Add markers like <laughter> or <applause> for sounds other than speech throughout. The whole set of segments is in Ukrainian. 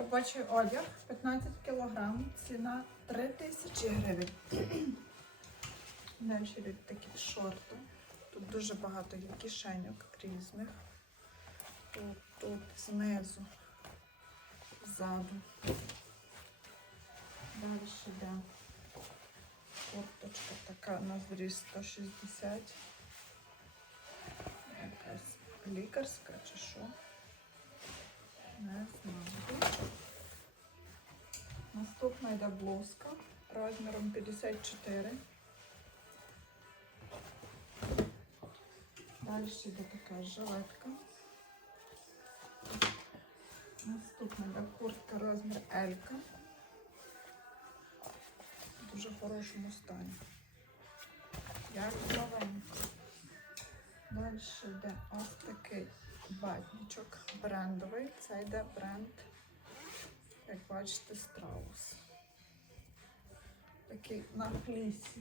Робочий одяг 15 кг, ціна 3 тисячі гривень. <clears throat> Далі йдуть такі шорти. Тут дуже багато є кишеньок різних. Тут, тут знизу, ззаду. Далі йде курточка така на зріз 160. Якась лікарська чи що. Наступна йде розміром 54. Далі йде така жилетка. Наступна йде куртка розмір L. В дуже хорошому стані. Як новенька. Далі йде ось такий батничок брендовий. Це йде бренд, як бачите, страус. Такий на флісі.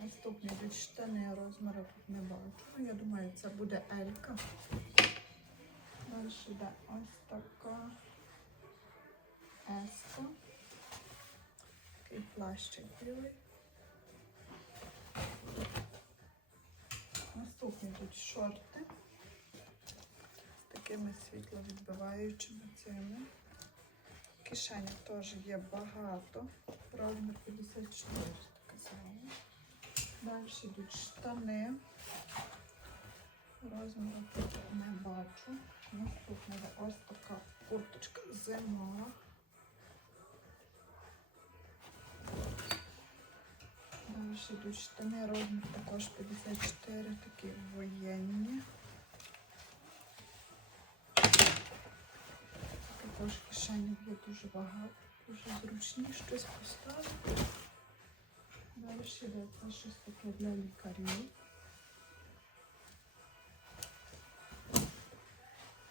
Наступні йдуть штани, розміру тут не бачу. Ну, Я думаю, це буде Елька. Далі йде ось така еска. Такий плащик білий. Наступні тут шорти з такими світловідбиваючими цими. Кишенів теж є багато. Розмір 54, казала. Далі йдуть штани. Розміру не бачу. Наступна ось така курточка зимова. Далі йдуть штани, розмір також 54, такі воєнні. Також кишенів є дуже багато, дуже зручні щось поставити. Далі йде це щось таке для лікарів.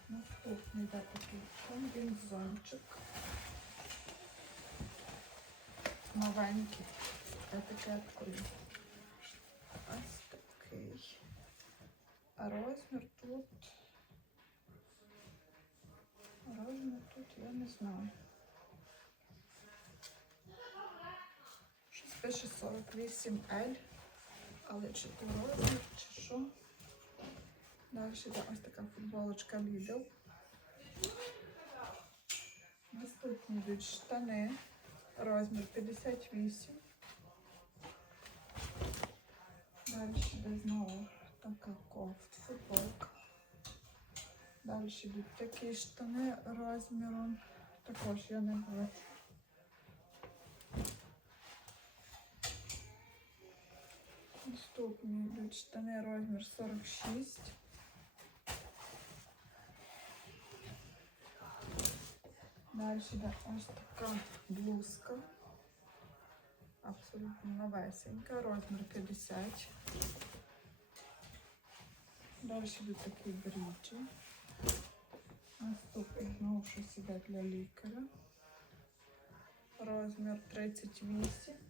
Наступний йде такий комбінзончик. Новенький етикеткою. Ось такий. А розмір тут. Розмір тут я не знаю. Щось пише 48L. Але чи розмір, чи що? Далі йде ось така футболочка Lidl. Наступні йдуть штани. Розмір 58. Далі йде знову така кофта, футболка. Далі йдуть такі штани розміром. Також я не бачу. Наступні йдуть штани розмір 46. Далі йде ось така блузка. Абсолютно новесенька, розмір 50. Далі йдуть такі бріджі. Наступний знову щось іде для лікаря. Розмір 38.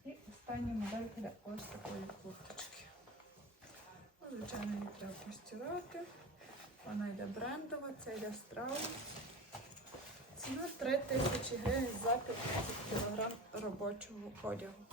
І остання моделька ось такої курточки. Ну, Звичайно, її треба постирати. Вона йде брендова, це йде страус. Ціна 3 тисячі гривень за 15 кг робочого одягу.